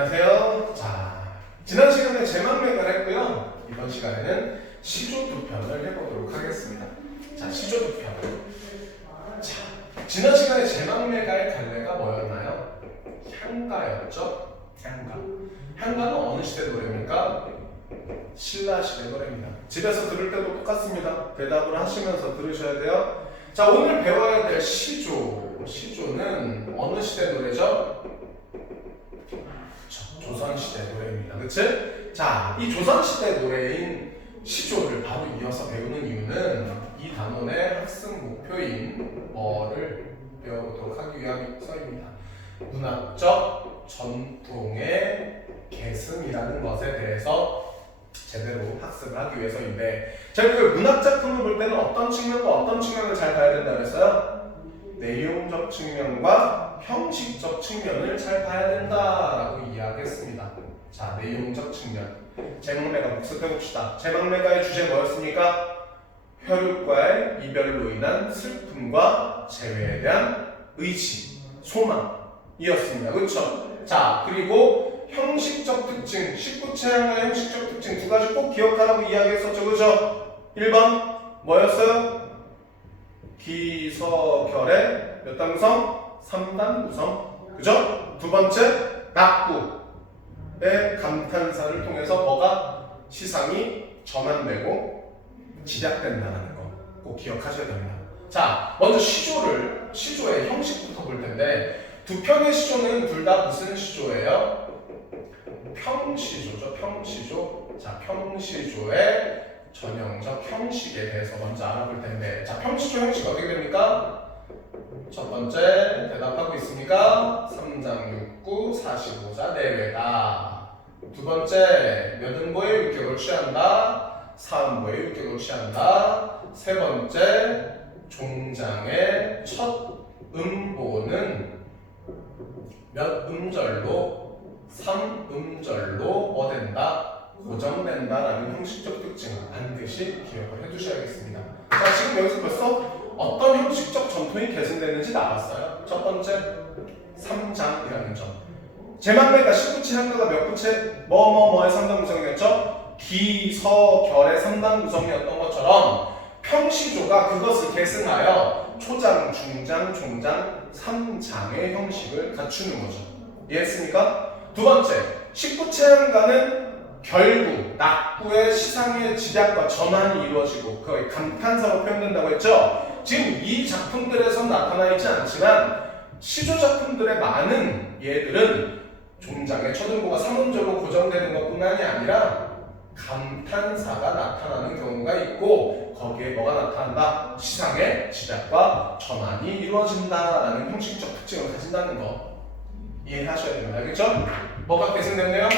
안녕하세요. 자, 지난 시간에 제막맥을 했고요. 이번 시간에는 시조 두 편을 해보도록 하겠습니다. 자, 시조 두 편. 자, 지난 시간에 제막맥할 갈래가 뭐였나요? 향가였죠? 향가. 향가는 어느 시대 노래입니까? 신라 시대 노래입니다. 집에서 들을 때도 똑같습니다. 대답을 하시면서 들으셔야 돼요. 자, 오늘 배워야 될 시조. 시조는 어느 시대 노래죠? 조선시대 노래입니다. 그치? 자, 이 조선시대 노래인 시조를 바로 이어서 배우는 이유는 이 단원의 학습 목표인 뭐를 배워보도록 하기 위함서입니다. 문학적 전통의 계승이라는 것에 대해서 제대로 학습을 하기 위해서인데, 제가 그 문학 작품을 볼 때는 어떤 측면과 어떤 측면을 잘 봐야 된다 그랬어요? 내용적 측면과 형식적 측면을 잘 봐야 된다라고 이야기했습니다. 자, 내용적 측면. 제막매가 복습해봅시다. 제막매가의 주제 뭐였습니까? 혈육과의 이별로 인한 슬픔과 재회에 대한 의지, 소망이었습니다. 그렇죠? 자, 그리고 형식적 특징, 19체형의 형식적 특징 두 가지 꼭 기억하라고 이야기했었죠. 그렇죠? 1번 뭐였어요? 기서결의 몇 단 구성? 3단 구성. 그죠? 두 번째, 낙구의 감탄사를 통해서 뭐가? 시상이 전환되고 집약된다는 거 꼭 기억하셔야 됩니다. 자, 먼저 시조의 형식부터 볼 텐데, 두 편의 시조는 둘 다 무슨 시조예요? 평시조죠. 평시조. 자, 평시조의 전형적 형식에 대해서 먼저 알아볼 텐데, 자, 평시조 형식 어떻게 됩니까? 첫 번째 대답하고 있습니까? 3장 6구 45자 내외다. 두 번째 몇 음보의 율격을 취한다? 4음보의 율격을 취한다. 세 번째 종장의 첫 음보는 몇 음절로? 3음절로 뭐 된다? 고정된다라는 형식적 특징을 반드시 기억을 해두셔야겠습니다. 자, 지금 여기서 벌써 어떤 형식적 전통이 계승됐는지 나왔어요. 첫 번째, 3장이라는 점. 제막매가 19체 향가가 몇 구체? 뭐뭐뭐의 3단 구성이었죠? 기, 서, 결의 3단 구성이었던 것처럼 평시조가 그것을 계승하여 초장, 중장, 종장, 3장의 형식을 갖추는 거죠. 이해했습니까? 두 번째, 19체 향가는 결구, 낙구의 시상의 집약과 전환이 이루어지고 그의 감탄사로 표현된다고 했죠? 지금 이 작품들에서 나타나 있지 않지만 시조 작품들의 많은 예들은 종장의 첫음보가 3음절로 고정되는 것뿐만이 아니라 감탄사가 나타나는 경우가 있고 거기에 뭐가 나타난다? 시상의 집약과 전환이 이루어진다라는 형식적 특징을 가진다는 거 이해하셔야 됩니다. 알겠죠? 뭐가 계승됐네요?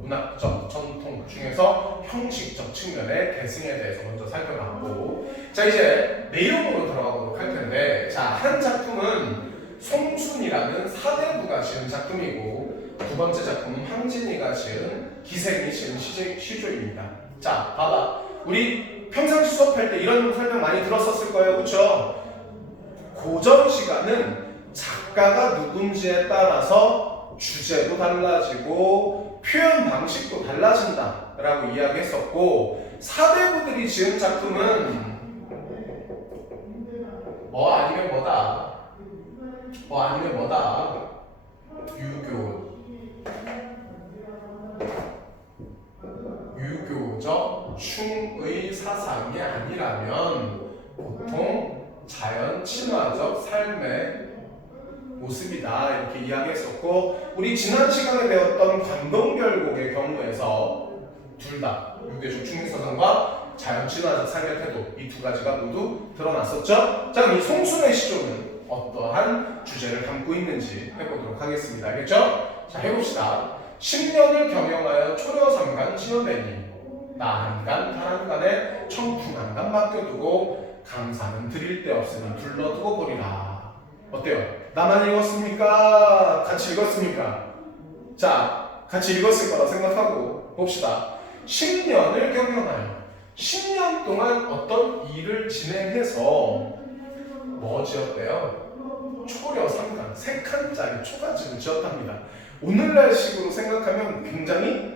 문학적 전통 중에서 형식적 측면의 계승에 대해서 먼저 살펴봤고, 자, 이제 내용으로 들어가도록 할 텐데, 자, 한 작품은 송순이라는 사대부가 지은 작품이고, 두 번째 작품은 황진이가 지은 기생이 지은 시조입니다. 자, 봐봐. 우리 평상시 수업할 때 이런 설명 많이 들었었을 거예요. 그쵸? 고전 시간은 작가가 누군지에 따라서 주제도 달라지고 표현 방식도 달라진다 라고 이야기했었고, 사대부들이 지은 작품은 뭐 아니면 뭐다? 뭐 아니면 뭐다? 유교적 충의 사상이 아니라면 보통 자연 친화적 삶의 모습이다 이렇게 이야기했었고, 우리 지난 시간에 배웠던 관동결곡의 경우에서 둘 다 유교적 충의사상과 자연 친화적 삶의 태도 이 두 가지가 모두 드러났었죠? 자, 그럼 이 송순의 시조는 어떠한 주제를 담고 있는지 해보도록 하겠습니다. 알겠죠? 자, 해봅시다. 10년을 경영하여 초려삼간 지어내니 나한간 다한간에 청풍한간 맡겨두고 강사는 드릴 데 없으니 둘러두고 보리라. 어때요? 나만 읽었습니까? 같이 읽었습니까? 자, 같이 읽었을 거라 생각하고 봅시다. 10년을 경영하여 10년 동안 어떤 일을 진행해서 뭐 지었대요? 초려 3간, 3칸짜리 초가집을 지었답니다. 오늘날 식으로 생각하면 굉장히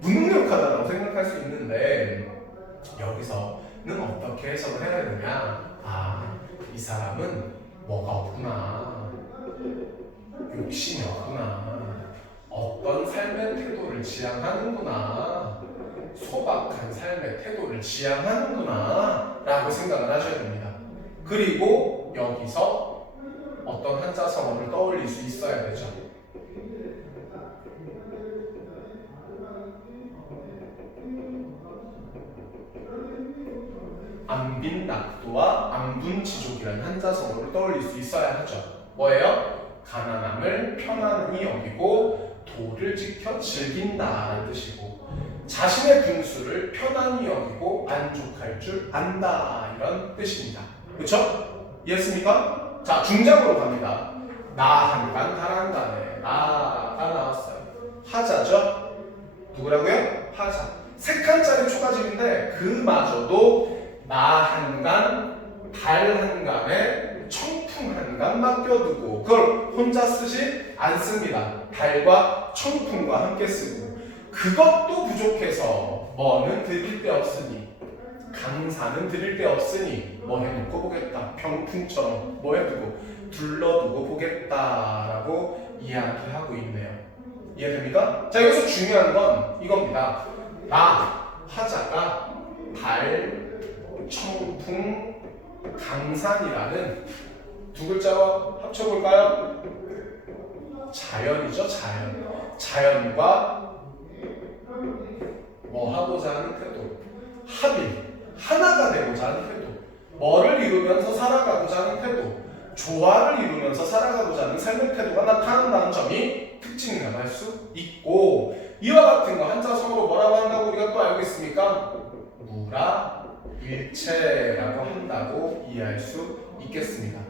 무능력하다고 생각할 수 있는데 여기서는 어떻게 해석을 해야 되느냐? 이 사람은 뭐가 없구나, 욕심이 없구나, 어떤 삶의 태도를 지향하는구나, 소박한 삶의 태도를 지향하는구나 라고 생각을 하셔야 됩니다. 그리고 여기서 어떤 한자성어를 떠올릴 수 있어야 되죠. 안빈낙도와 안분지족이라는 한자성어를 떠올릴 수 있어야 하죠. 뭐예요? 가난함을 편안히 여기고 도를 지켜 즐긴다라는 뜻이고, 자신의 분수를 편안히 여기고 만족할 줄 안다, 이런 뜻입니다. 그렇죠? 이해했습니까? 자, 중장으로 갑니다. 나한간 달한간에 나가 나왔어요. 하자죠? 누구라고요? 하자. 세 칸짜리 초가집인데 그마저도 나 한 간, 달 한 간에 청풍 한 간 맡겨두고 그걸 혼자 쓰지 않습니다. 달과 청풍과 함께 쓰고, 그것도 부족해서 뭐는 드릴 데 없으니, 강산은 드릴 데 없으니 뭐 해놓고 보겠다, 병풍처럼 뭐 해두고 둘러두고 보겠다라고 이야기하고 있네요. 이해됩니까? 자, 여기서 중요한 건 이겁니다. 나, 하자가 달, 청풍, 강산이라는 두 글자와 합쳐볼까요? 자연이죠, 자연. 자연과 뭐 하고자 하는 태도, 합일, 하나가 되고자 하는 태도, 뭐를 이루면서 살아가고자 하는 태도, 조화를 이루면서 살아가고자 하는 삶의 태도가 나타난다는 점이 특징이라고 할 수 있고, 이와 같은 거 한자성어로 뭐라고 한다고 우리가 또 알고 있습니까? 무라 일체라고 한다고 이해할 수 있겠습니다.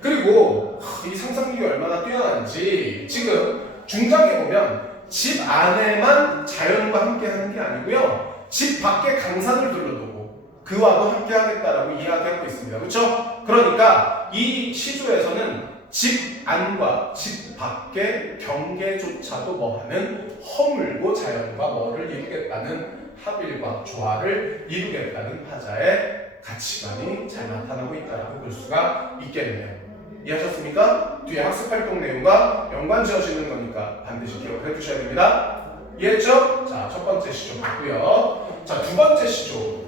그리고 이 상상력이 얼마나 뛰어난지, 지금 중장에 보면 집 안에만 자연과 함께 하는 게 아니고요, 집 밖에 강산을 둘러두고 그와도 함께 하겠다라고 이야기하고 있습니다. 그렇죠? 그러니까 이 시조에서는 집 안과 집 밖의 경계조차도 뭐하는 허물고 자연과 뭐를 이루겠다는 합일과 조화를 이루겠다는 하자의 가치관이 잘 나타나고 있다고 볼 수가 있겠네요. 이해하셨습니까? 뒤에 학습활동 내용과 연관 지어지는 거니까 반드시 기억을 해두셔야 됩니다. 이해했죠? 자, 첫 번째 시조 봤고요. 자, 두 번째 시조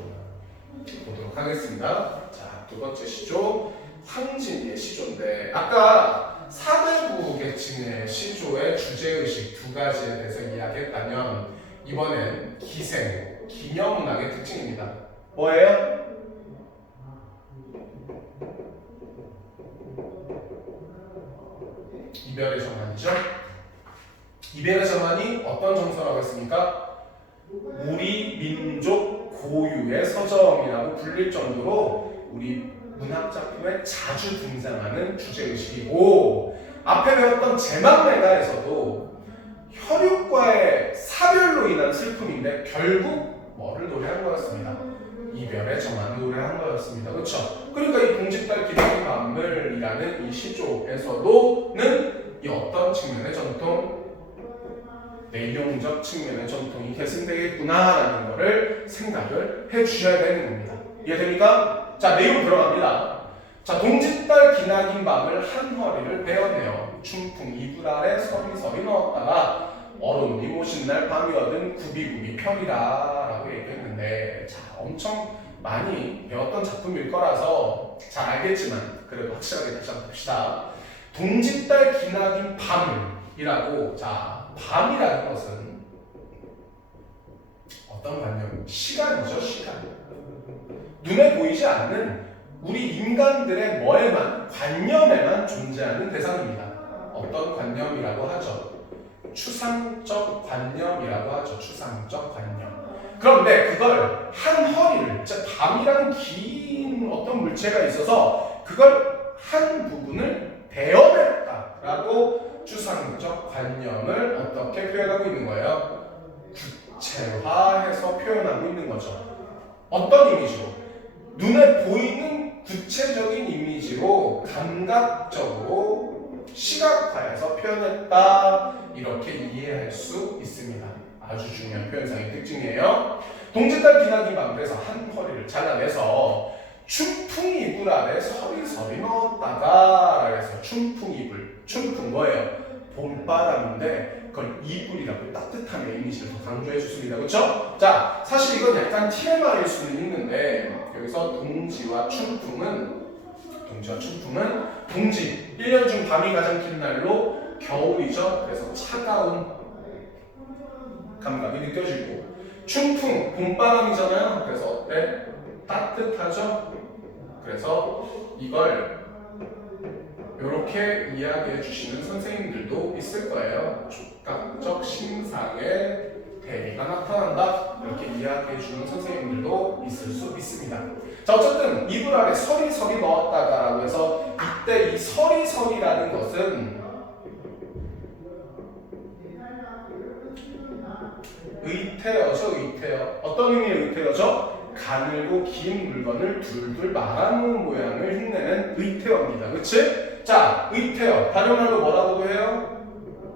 보도록 하겠습니다. 자, 두 번째 시조 상진의 시조인데, 아까 사대부 계층의 시조의 주제의식 두 가지에 대해서 이야기했다면, 이번엔 기생, 기녀문학의 특징입니다. 뭐예요? 이별의 정한이죠. 이별의 정한이 어떤 정서라고 했습니까? 우리 민족 고유의 서정이라고 불릴 정도로 우리 문학작품에 자주 등장하는 주제의식이고, 앞에 배웠던 제막내가에서도 혈육과의 사별로 인한 슬픔인데 결국 뭐를 노래한 거였습니다? 이별의 정한을 노래한 거였습니다. 그렇죠? 그러니까 이 동짓달 기둥의 만물이라는 이 시조에서도는 이 어떤 측면의 전통, 내용적 측면의 전통이 계승되겠구나라는 것을 생각을 해주셔야 되는 겁니다. 이해됩니까? 자, 내용 들어갑니다. 자, 동짓달 기나긴 밤을 한 허리를 베었네요. 춘풍 이불 아래 서리서리 넣었다가 어른이 모신 날 밤이 얻은 구비구비 편이라 라고 얘기했는데, 자, 엄청 많이 배웠던 작품일 거라서 잘 알겠지만 그래도 확실하게 다시 한번 봅시다. 동짓달 기나긴 밤이라고, 자, 밤이라는 것은 어떤 관념? 시간이죠, 시간. 눈에 보이지 않는 우리 인간들의 뭐에만, 관념에만 존재하는 대상입니다. 어떤 관념이라고 하죠? 추상적 관념이라고 하죠. 추상적 관념. 그런데 그걸 한 허리를, 즉 밤이라는 긴 어떤 물체가 있어서 그걸 한 부분을 베어냈다라고 추상적 관념을 어떻게 표현하고 있는 거예요? 구체화해서 표현하고 있는 거죠. 어떤 이미지로? 눈에 보이는 구체적인 이미지로 감각적으로 시각화해서 표현했다 이렇게 이해할 수 있습니다. 아주 중요한 표현상의 특징이에요. 동짓달 기나긴 밤 그래서 한 허리를 잘라내서 춘풍이불 아래 서리서리 넣었다가 그래서 춘풍이불 춘풍 뭐예요? 봄바람인데 그걸 이불이라고 따뜻함의 이미지를 더 강조해 줬습니다. 그렇죠? 자, 사실 이건 약간 TMI일 수는 있는데 여기서 동지와 춘풍은 동지 1년 중 밤이 가장 긴 날로 겨울이죠. 그래서 차가운 감각이 느껴지고 춘풍 봄바람이잖아요. 그래서 어때? 따뜻하죠? 그래서 이걸 이렇게 이야기해 주시는 선생님들도 있을 거예요. 촉각적 심상의 대비가 나타난다 이렇게 이야기해 주는 선생님들도 있을 수 있습니다. 자, 어쨌든 이불 아래 서리서리 넣었다가 라고 해서 이때 이 서리서리라는 것은 의태어죠. 의태어. 어떤 의미의 의태어죠? 가늘고 긴 물건을 둘둘 말아놓은 모양을 흉내낸 의태어입니다. 그치? 자, 의태어. 다른 말로 뭐라고도 해요?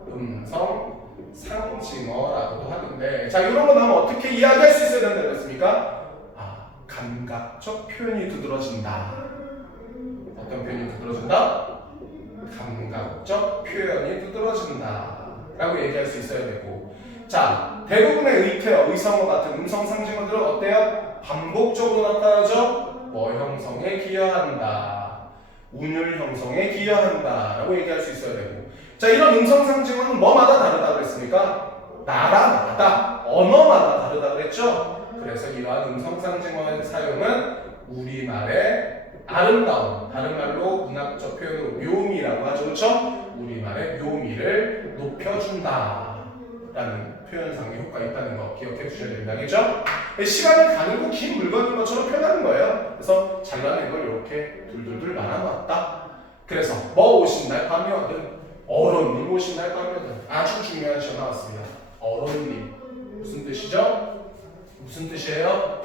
음성 상징어라고도 하는데, 자, 이런 거 나오면 어떻게 이야기할 수 있어야 된다고 했습니까? 아, 감각적 표현이 두드러진다. 어떤 표현이 두드러진다? 감각적 표현이 두드러진다 라고 얘기할 수 있어야 되고, 자, 대부분의 의태어, 의성어 같은 음성 상징어들은 어때요? 반복적으로 나타나죠? 뭐 형성에 기여한다, 운율 형성에 기여한다 라고 얘기할 수 있어야 되고, 자, 이런 음성 상징어는 뭐마다 다르다고 그랬습니까? 나라마다, 언어마다 다르다고 그랬죠? 그래서 이러한 음성 상징어의 사용은 우리말의 아름다움, 다른 말로 문학적 표현으로 묘미라고 하죠. 그렇죠? 우리말의 묘미를 높여준다 라는 표현상의 효과가 있다는 거 기억해 주셔야 됩니다. 알겠죠? 시간을 가늘고 긴 물건인 것처럼 표현하는 거예요. 그래서 잘라낸 걸 이렇게 둘둘둘 말아놨다. 그래서 뭐 오신 날 밤이어든 어른님 오신 날 밤이어든 아주 중요한 시험 나왔습니다. 어른님 무슨 뜻이죠? 무슨 뜻이에요?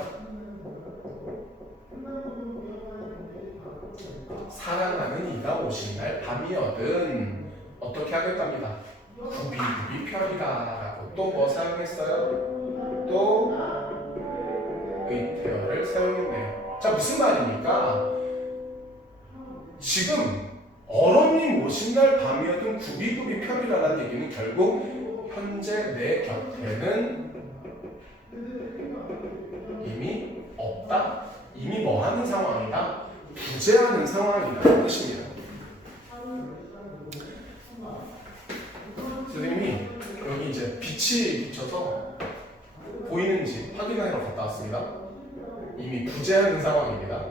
사랑하는 이가 오신 날 밤이어든 어떻게 하겠답니다. 구비구비 편이다라고 또 뭐 사용했어요? 또 의태어를 사용했네요. 자, 무슨 말입니까? 지금 어른님 오신 날 밤이어든 구비구비 편이라는 얘기는 결국 현재 내 곁에는 이미 없다, 이미 뭐 하는 상황이다, 부재하는 상황이라는 뜻입니다. 선생님이 여기 이제 빛이 비쳐서 보이는지 확인하러 갔다 왔습니다. 이미 부재하는 상황입니다.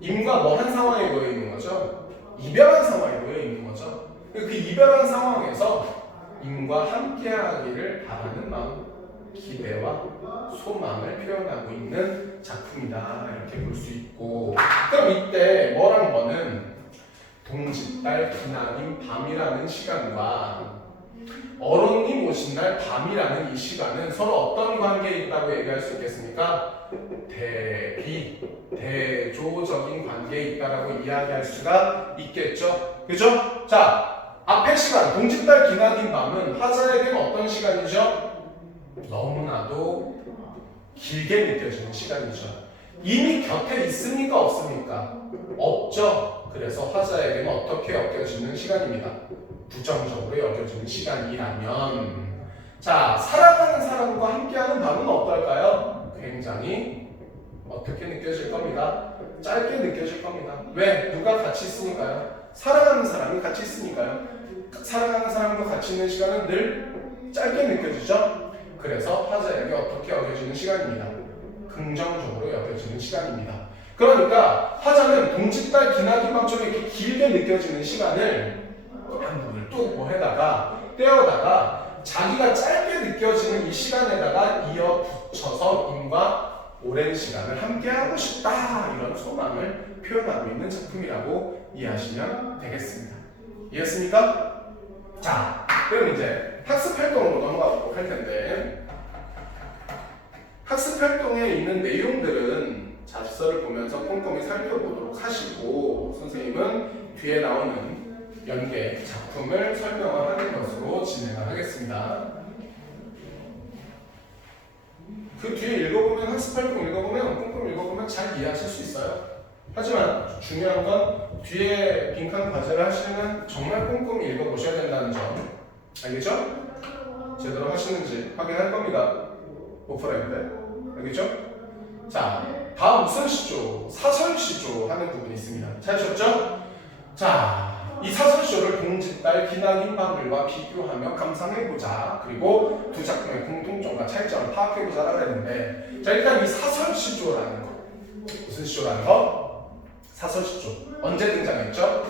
임과 뭐 한 상황에 놓여 있는 거죠? 이별한 상황에 놓여 있는 거죠. 그 이별한 상황에서 임과 함께하기를 바라는 마음, 기대와 소망을 표현하고 있는 작품이다 이렇게 볼 수 있고, 그럼 이때 뭐랑 뭐는 동짓달 기나긴 밤이라는 시간과 어른님 오신 날 밤이라는 이 시간은 서로 어떤 관계에 있다고 얘기할 수 있겠습니까? 대비, 대조적인 관계에 있다라고 이야기할 수가 있겠죠. 그죠? 자, 앞의 시간, 동짓달 기나긴 밤은 화자에게는 어떤 시간이죠? 너무나도 길게 느껴지는 시간이죠. 이미 곁에 있습니까? 없습니까? 없죠. 그래서 화자에게는 어떻게 여겨지는 시간입니다. 부정적으로 여겨지는 시간이라면, 자, 사랑하는 사람과 함께하는 밤은 어떨까요? 굉장히 어떻게 느껴질 겁니다. 짧게 느껴질 겁니다. 왜? 누가 같이 있으니까요. 사랑하는 사람이 같이 있으니까요. 사랑하는 사람과 같이 있는 시간은 늘 짧게 느껴지죠. 그래서 화자에게 어떻게 여겨지는 시간입니다. 긍정적으로 여겨지는 시간입니다. 그러니까 화자는 동짓달 기나긴 밤처럼 이렇게 길게 느껴지는 시간을 한 부분을 또 뭐 해다가 떼어다가 자기가 짧게 느껴지는 이 시간에다가 이어 붙여서 임과 오랜 시간을 함께하고 싶다 이런 소망을 표현하고 있는 작품이라고 이해하시면 되겠습니다. 이해했습니까? 자, 그럼 이제 학습 활동으로 넘어가 보도록 할 텐데, 학습 활동에 있는 내용들은 자습서를 보면서 꼼꼼히 살펴보도록 하시고, 선생님은 뒤에 나오는 연계 작품을 설명을 하는 것으로 진행을 하겠습니다. 그 뒤에 읽어보면 학습활동 읽어보면 꼼꼼히 읽어보면 잘 이해하실 수 있어요. 하지만 중요한 건 뒤에 빈칸 과제를 하시면 정말 꼼꼼히 읽어보셔야 된다는 점. 알겠죠? 제대로 하시는지 확인할 겁니다. 오프라인인데. 알겠죠? 자, 다음 무슨 시조? 사설시조 하는 부분이 있습니다. 찾으셨죠? 자, 이 사설시조를 동짓달 기나긴바들과 비교하며 감상해보자. 그리고 두 작품의 공통점과 차이점을 파악해보자라고 했는데, 자, 일단 이 사설시조라는 거. 무슨 시조라는 거? 사설시조. 언제 등장했죠?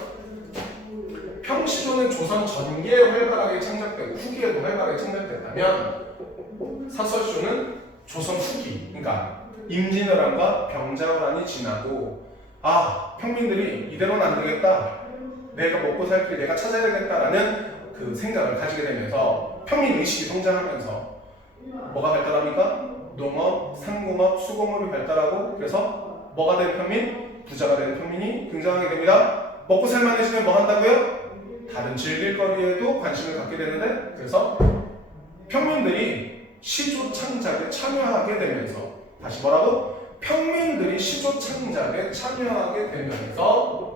평시조는 조선 전기에 활발하게 창작되고 후기에도 활발하게 창작됐다면, 사설시조는 조선 후기, 그러니까 임진왜란과 병자호란이 지나고 평민들이 이대로는 안 되겠다, 내가 먹고 살 길 내가 찾아야 되겠다라는 그 생각을 가지게 되면서 평민 의식이 성장하면서 뭐가 발달합니까? 농업, 상공업, 수공업이 발달하고 그래서 뭐가 된 평민? 부자가 된 평민이 등장하게 됩니다. 먹고 살만해지면 뭐 한다고요? 다른 즐길거리에도 관심을 갖게 되는데 그래서 평민들이 시조 창작에 참여하게 되면서 다시 뭐라고? 평민들이 시조 창작에 참여하게 되면서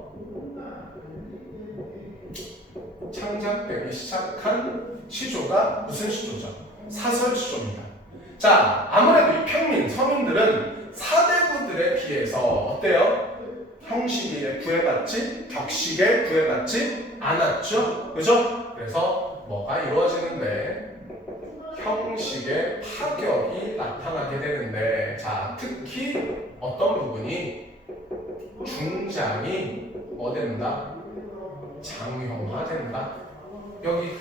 창작되기 시작한 시조가 무슨 시조죠? 사설시조입니다. 자, 아무래도 이 평민, 서민들은 사대부들에 비해서 어때요? 형식에 구애받지, 격식에 구애받지 않았죠? 그죠? 그래서 뭐가 이루어지는데 형식의 파격이 나타나게 되는데, 자, 특히 어떤 부분이 중장이 뭐 된다? 장형화된다. 여기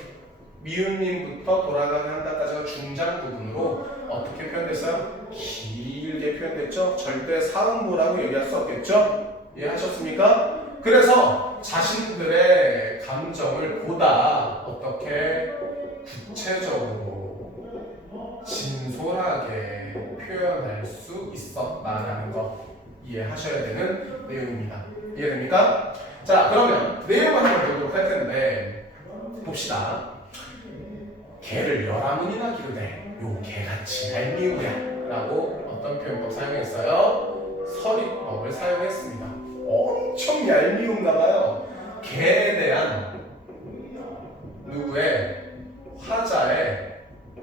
미음님부터 돌아가는 한다까지가 중장 부분으로 어떻게 표현됐어요? 길게 표현됐죠? 절대 사음부라고 얘기할 수 없겠죠? 이해하셨습니까? 그래서 자신들의 감정을 보다 어떻게 구체적으로 진솔하게 표현할 수 있었다라는 거 이해하셔야 되는 내용입니다. 이해됩니까? 자, 그러면 내용을 한번 보도록 할 텐데 봅시다. 개를 11문이나 기르되 요 개같이 얄미우랴 라고 어떤 표현법 사용했어요? 서리법을 사용했습니다. 엄청 얄미운가 봐요. 개에 대한 누구의 화자의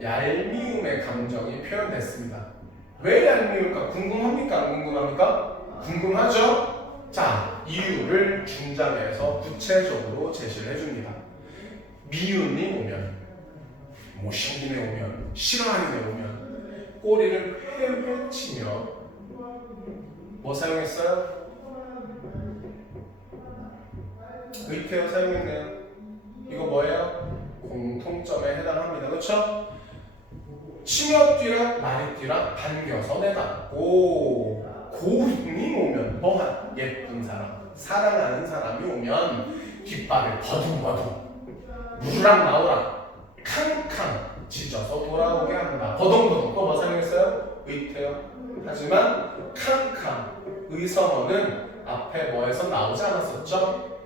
얄미움의 감정이 표현됐습니다. 왜 얄미울까? 궁금합니까? 안 궁금합니까? 궁금하죠? 자, 이유를 중장에서 구체적으로 제시를 해줍니다. 미운이 오면, 못생긴 애 오면, 싫어하는 애 오면 꼬리를 회회 치며 뭐 사용했어요? 의태어 사용했네요. 이거 뭐예요? 공통점에 해당합니다. 그렇죠? 치며뛰라 말이뛰라 반겨서 내갖고 고운이 오면 뭐한 예쁜 사람, 사랑하는 사람이 오면 깃발을 버둥버둥 무랑 나오라 캉캉 짖어서 돌아오게 한다. 버둥버둥 또 뭐 사용했어요? 의태어. 하지만 캉캉 의성어는 앞에 뭐에서 나오지 않았었죠?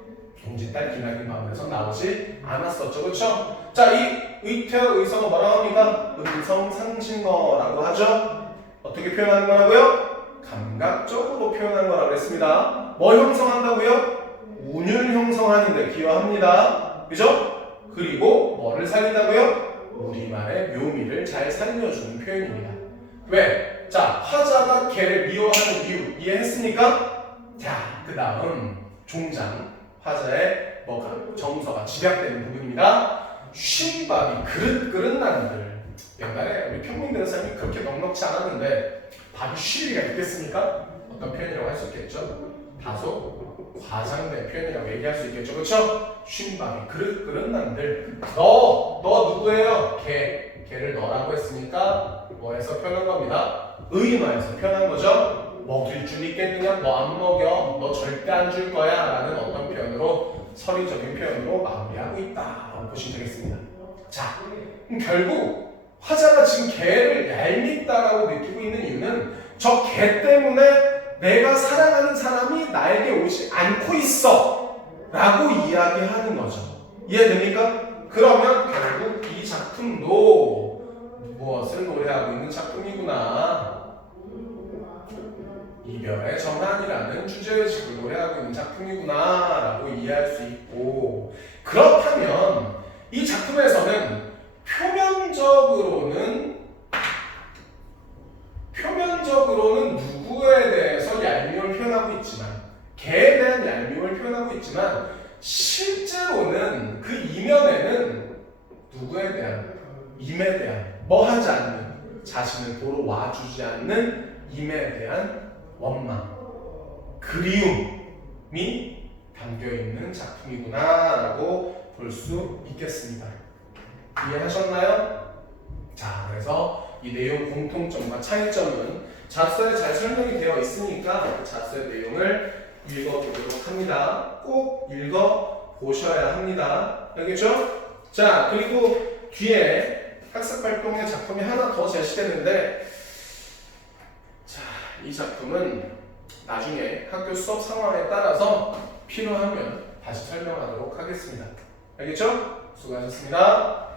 동짓달 기나긴 밤에서 나오지 않았었죠. 그렇죠? 자, 이 의태어 의성어 뭐라고 합니까? 음성상징어라고 하죠. 어떻게 표현하는 거라고요? 감각적으로 표현한 거라고 했습니다. 뭐 형성한다고요? 운율 형성하는데 기여합니다. 그죠? 그리고 뭐를 살린다고요? 우리말의 묘미를 잘 살려주는 표현입니다. 왜? 자, 화자가 개를 미워하는 이유 이해했습니까? 자, 그 다음 종장 화자의 뭐가 정서가 집약되는 부분입니다. 쉰밥이 그릇 난들. 옛날에 우리 평민들의 삶이 그렇게 넉넉지 않았는데 밥이 쉴 리가 있겠습니까? 어떤 표현이라고 할 수 있겠죠? 다소 과장된 표현이라고 얘기할 수 있겠죠. 그렇죠? 쉰밥이 그릇 난들. 너 누구예요? 개를 너라고 했으니까 뭐에서 표현한 겁니다? 의인화에서 표현한 거죠. 먹일 줄 있겠느냐? 너 안 먹여. 너 절대 안 줄 거야. 라는 어떤 표현으로 서리적인 표현으로 마무리하고 있다라고 보시면 되겠습니다. 자, 결국 화자가 지금 개를 얄밉다라고 느끼고 있는 이유는 저 개 때문에 내가 사랑하는 사람이 나에게 오지 않고 있어. 라고 이야기하는 거죠. 이해됩니까? 그러면 결국 이 작품도 무엇을 노래하고 있는 작품이구나. 이별의 전환이라는 주제의식을 노래하고 있는 작품이구나 라고 이해할 수 있고, 그렇다면 이 작품에서는 표면적으로는 누구에 대해서 얄미움을 표현하고 있지만, 개에 대한 얄미움을 표현하고 있지만, 실제로는 그 이면에는 누구에 대한, 임에 대한, 뭐 하지 않는, 자신을 보러 와주지 않는 임에 대한 원망, 그리움이 담겨있는 작품이구나라고 볼 수 있겠습니다. 이해하셨나요? 자, 그래서 이 내용 공통점과 차이점은 자서에 잘 설명이 되어 있으니까 자서의 내용을 읽어보도록 합니다. 꼭 읽어보셔야 합니다. 알겠죠? 자, 그리고 뒤에 학습활동의 작품이 하나 더 제시되는데, 자, 이 작품은 나중에 학교 수업 상황에 따라서 필요하면 다시 설명하도록 하겠습니다. 알겠죠? 수고하셨습니다.